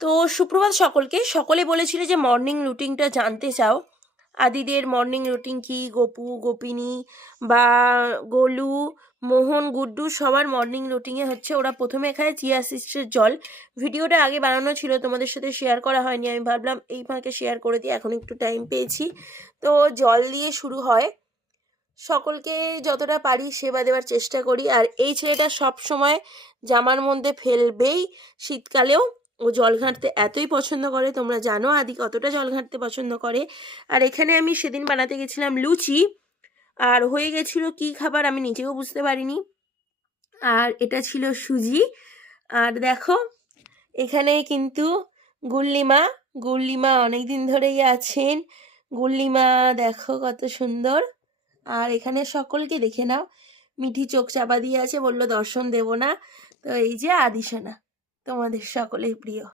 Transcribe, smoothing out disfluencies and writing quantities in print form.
তো সুপ্রভাত সকলকে। সকলে বলেছিল যে মর্নিং রুটিনটা জানতে চাও। আদিদের মর্নিং রুটিন কি, গোপু, গোপিনী বা গোলু, মোহন, গুড্ডু সবার মর্নিং রুটিনে হচ্ছে ওরা প্রথমে খায় চিয়া সিডসের জল। ভিডিওটা আগে বানানো ছিল, তোমাদের সাথে শেয়ার করা হয়নি। আমি ভাবলাম এই ফাঁকে শেয়ার করে দিই, এখন একটু টাইম পেয়েছি। তো জল দিয়ে শুরু হয়, সকলকে যতটা পারি সেবা দেওয়ার চেষ্টা করি। আর এই ছেলেটা সব সময় জামার মধ্যে ফেলবেই, শীতকালেও ও জল ঘাঁটতে এতই পছন্দ করে, তোমরা জানো আদি কতটা জল ঘাঁটতে পছন্দ করে। আর এখানে আমি সেদিন বানাতে গেছিলাম লুচি, আর হয়ে গেছিল কি খাবার আমি নিজেও বুঝতে পারিনি। আর এটা ছিল সুজি। আর দেখো এখানে কিন্তু গুল্লিমা, গুল্লিমা অনেকদিন ধরেই আছেন। গুল্লিমা দেখো কত সুন্দর। আর এখানে সকলকে দেখে নাও, মিঠি চোখ চাপা দিয়ে আছে, বললো দর্শন দেব না। তো এই যে আদিশোনা, তোমাদের সকলের প্রিয়।